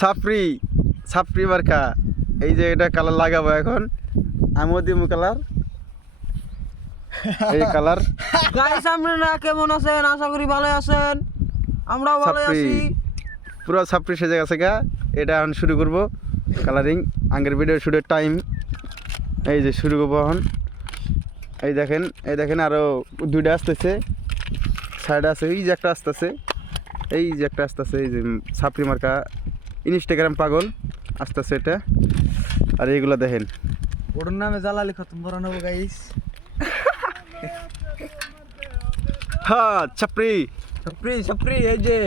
সাপড়ি সাপড়ি মার্কা। এই যে এটা কালার লাগাবো এখন, আমিও দিমু কালার, এই কালার। গাইস আপনারা কেমন আছেন? আশা করি ভালো আছেন, আমরাও ভালো সাপড়ি আছি। পুরো সাপড়ি সেজে গেছে গা। এটা এখন শুরু করব কালারিং। আগের ভিডিও শুটের টাইম এই যে শুরু করবো এখন। এই দেখেন আরো দুইটা আসতেছে, সাইডে আছে, এই যে একটা আসতেছে, এই যে একটা আসতেছে, এই যে সাপড়ি মার্কা ইনস্টাগ্রাম পাগল আসতেছে এটা। আর এইগুলো দেখেন, ওর নামে জালালি খতম করা নেবো গাইস। হ্যাঁ ছাপড়ি সাপড়ি সাপড়ি এই যে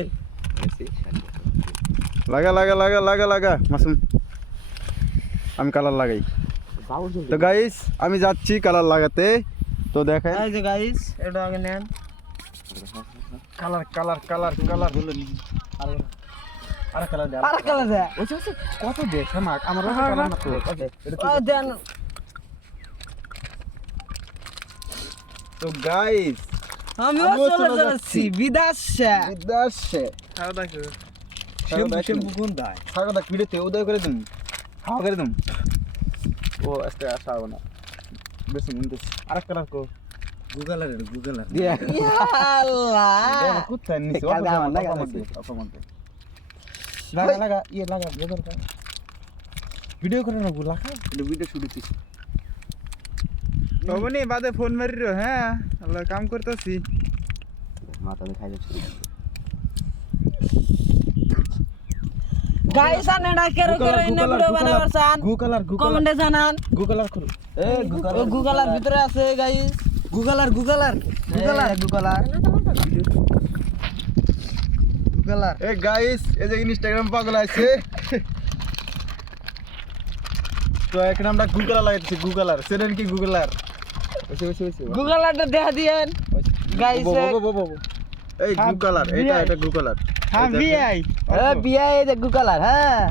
লাগা লাগা লাগা লাগা লাগা মাসুম, আমি কালার লাগাই। তো গাইস আমি যাচ্ছি কালার লাগাতে। তো দেখেন এই যে গাইস এটা আগে নেন। কালার কালার কালার কালার আরে কালার দে, আর কালার দে। ওই যে কত দে আমাক আমার কালার না তো দেন তো গাইস আমিও চলে যাচ্ছি বিদেশে। বিদেশে। শ্যাম্পু কোন দায়? সাগর দা ভিডিওতে উদয় করে দিন, হাওয়া করে দিন। ও আজকে আসা হবে না, বেশি নিতে। আরেক কালার কো গুগলার দিয়া আল্লাহ কোথায় নিছি কাদা আমার লাগা মধ্যে অপমধ্যে লাগা লাগা ইয়ে লাগা বেদর কা ভিডিও করে না লাগা ভিডিও শুট দিছি। বাবুনি বাদে ফোন মারিরো। হ্যাঁ আল্লাহ কাম করতেছি। মাথা দেখাই যাচ্ছে গাইস আনেডা কেরো কেরো ইনে ভিডিও বানাবার চান গু কালার কমেন্টে জানান। গু কালার করো। এ গু ও গুগলার ভিতরে আছে গাইস। গুগলার গুগলার এ গাইস এই যে ইনস্টাগ্রাম পাগল আছে। তো এখন আমরা গু কালার লাগাইতেছি, গু কালার সেরেন কি গু কালার গুগলারটা দেখা দিয়েন গাইস। এই গু কালার, এটা গু কালার। হ্যাঁ বিআই এ বিআই এই যে গুগলার। হ্যাঁ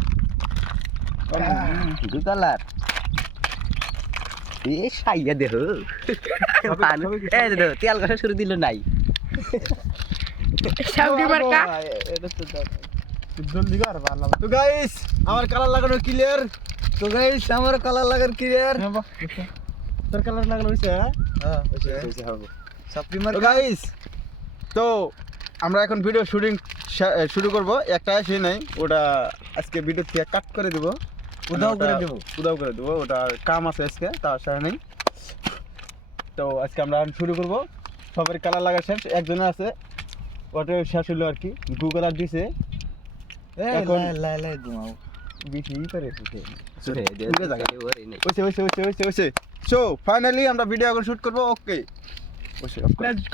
গুগলার এ সাইয়া দেহ এ দেহ তেল গাছা শুরু দিল নাই। সাউডি মার্কা জলদি কর ভালো। তো গাইস আমার কালার লাগানো ক্লিয়ার। তো গাইস আমার কালার লাগার ক্লিয়ার। তোর কালার লাগানো হইছে? হ্যাঁ হইছে হবে। সাপড়ি তো মার্কা গাইস তো আমরা এখন ভিডিও শুটিং শুরু করব। একটা আসে নাই, ওটা আজকে ভিডিও থেকে কাট করে দেব, উদাও করে দেব। ওটা কাম আছে আজকে, তা আসা নেই। তো আজকে আমরা শুরু করব। সবার কালার লাগা শেষ, একজনে আছে ওটা শেষ হলো আর কি। গু কালার দিছে এখন লাই ঘুমাও বেশি করে সো ফাইনালি আমরা ভিডিও এখন শুট করব। ওকে